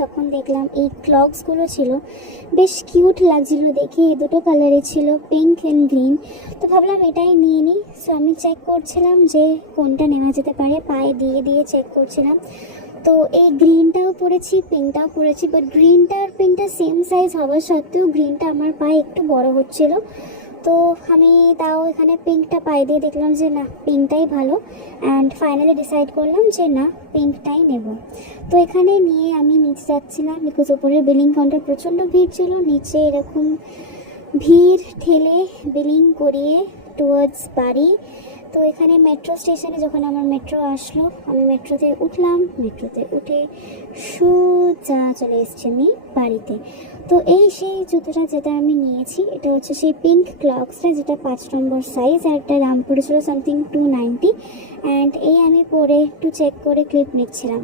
তখন দেখলাম এই ক্লগসগুলো ছিল, বেশ কিউট লাগছিল দেখে। দুটো কালারে ছিল, পিঙ্ক অ্যান্ড গ্রিন। তো ভাবলাম এটাই নিয়ে নিই। সো আমি চেক করছিলাম যে কোনটা নেওয়া যেতে পারে, পায়ে দিয়ে দিয়ে চেক করছিলাম। তো এই গ্রিনটাও পরেছি, পিঙ্কটাও পরেছি, বাট গ্রিনটা আর পিঙ্কটা সেম সাইজ হওয়া সত্ত্বেও গ্রিনটা আমার পায়ে একটু বড় হচ্ছিল। তো আমি তাও এখানে পিঙ্কটা পায়ে দিয়ে দেখলাম যে না, পিঙ্কটাই ভালো। অ্যান্ড ফাইনালি ডিসাইড করলাম যে না, পিঙ্কটাই নেব। তো এখানে নিয়ে আমি নিচে যাচ্ছিলাম, বিকজ ওপরের বিলিং কাউন্টার প্রচণ্ড ভিড় ছিল। নিচে এরকম ভিড় ঠেলে বিলিং করিয়ে টুয়ার্ডস বাড়ি। তো এখানে মেট্রো স্টেশনে যখন আমার মেট্রো আসলো, আমি মেট্রোতে উঠলাম। মেট্রোতে উঠে সোজা চলে এসেছি আমি বাড়িতে। তো এই সেই জুতোটা যেটা আমি নিয়েছি, এটা হচ্ছে সেই পিঙ্ক ক্লগসটা, যেটা 5 নম্বর সাইজ, আর একটা দাম পড়েছিল সামথিং 290। অ্যান্ড এই আমি পরে একটু চেক করে ক্লিপ নিচ্ছিলাম।